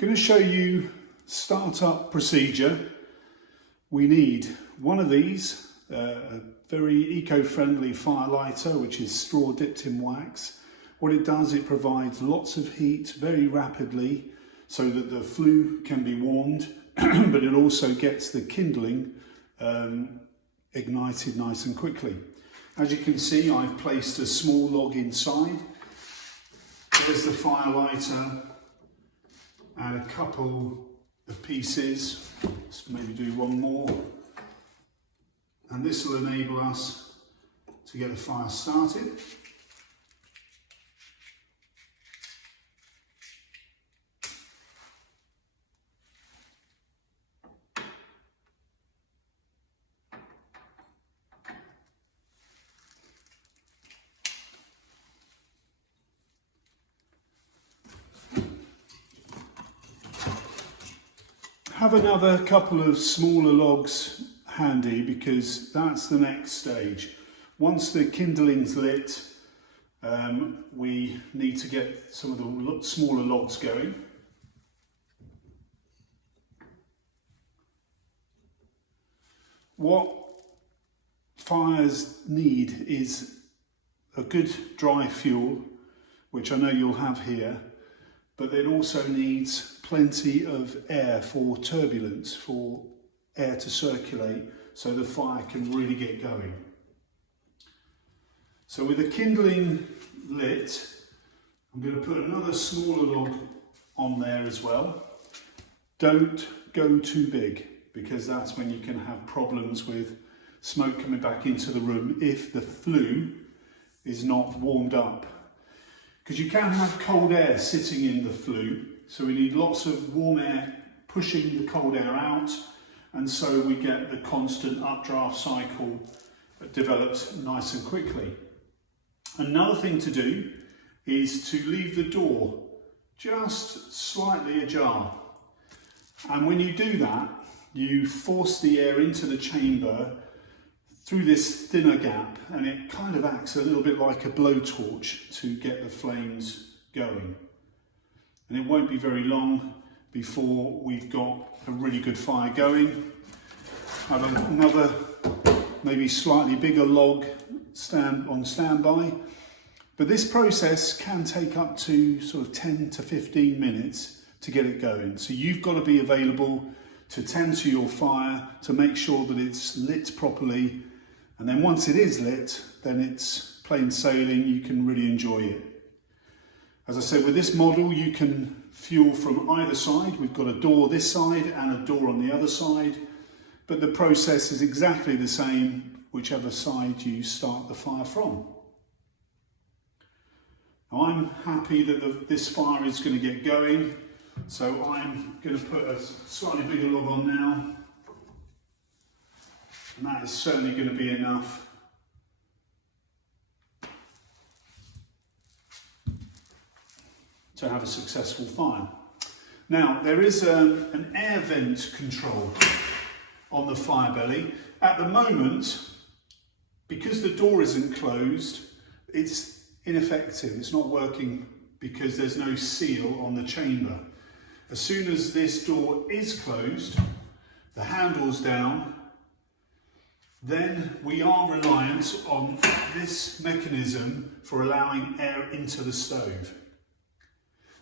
going to show you startup procedure. We need one of these, a very eco-friendly fire lighter, which is straw dipped in wax. What it does, it provides lots of heat very rapidly so that the flue can be warmed, but it also gets the kindling ignited nice and quickly. As you can see, I've placed a small log inside. There's the fire lighter and a couple of pieces. Let's maybe do one more. And this will enable us to get the fire started. Have another couple of smaller logs handy because that's the next stage. Once the kindling's lit, we need to get some of the smaller logs going. What fires need is a good dry fuel, which I know you'll have here, but it also needs plenty of air for turbulence, for air to circulate so the fire can really get going. So with the kindling lit, I'm going to put another smaller log on there as well. Don't go too big because that's when you can have problems with smoke coming back into the room if the flue is not warmed up. Because you can have cold air sitting in the flue, so we need lots of warm air pushing the cold air out, and so we get the constant updraft cycle developed nice and quickly. Another thing to do is to leave the door just slightly ajar, and when you do that, you force the air into the chamber through this thinner gap, and it kind of acts a little bit like a blowtorch to get the flames going. And it won't be very long before we've got a really good fire going. Have another, maybe slightly bigger log on standby. But this process can take up to sort of 10 to 15 minutes to get it going. So you've got to be available to tend to your fire, to make sure that it's lit properly. And then once it is lit, then it's plain sailing, you can really enjoy it. As I said, with this model, you can fuel from either side. We've got a door this side and a door on the other side, but the process is exactly the same, whichever side you start the fire from. Now, I'm happy that this fire is going to get going, so I'm going to put a slightly bigger log on now. And that is certainly going to be enough to have a successful fire. Now, there is an air vent control on the Firebelly. At the moment, because the door isn't closed, it's ineffective. It's not working because there's no seal on the chamber. As soon as this door is closed, the handle's down, then we are reliant on this mechanism for allowing air into the stove.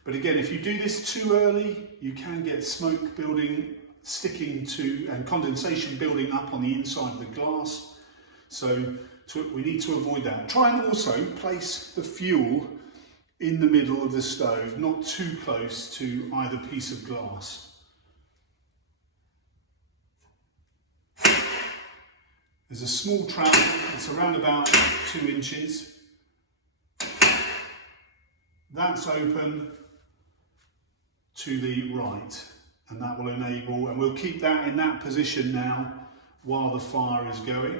But again, if you do this too early, you can get smoke building, sticking to, and condensation building up on the inside of the glass. So we need to avoid that. Try and also place the fuel in the middle of the stove, not too close to either piece of glass. There's a small trap, it's around about 2 inches. That's open to the right, and that will enable, and we'll keep that in that position now while the fire is going.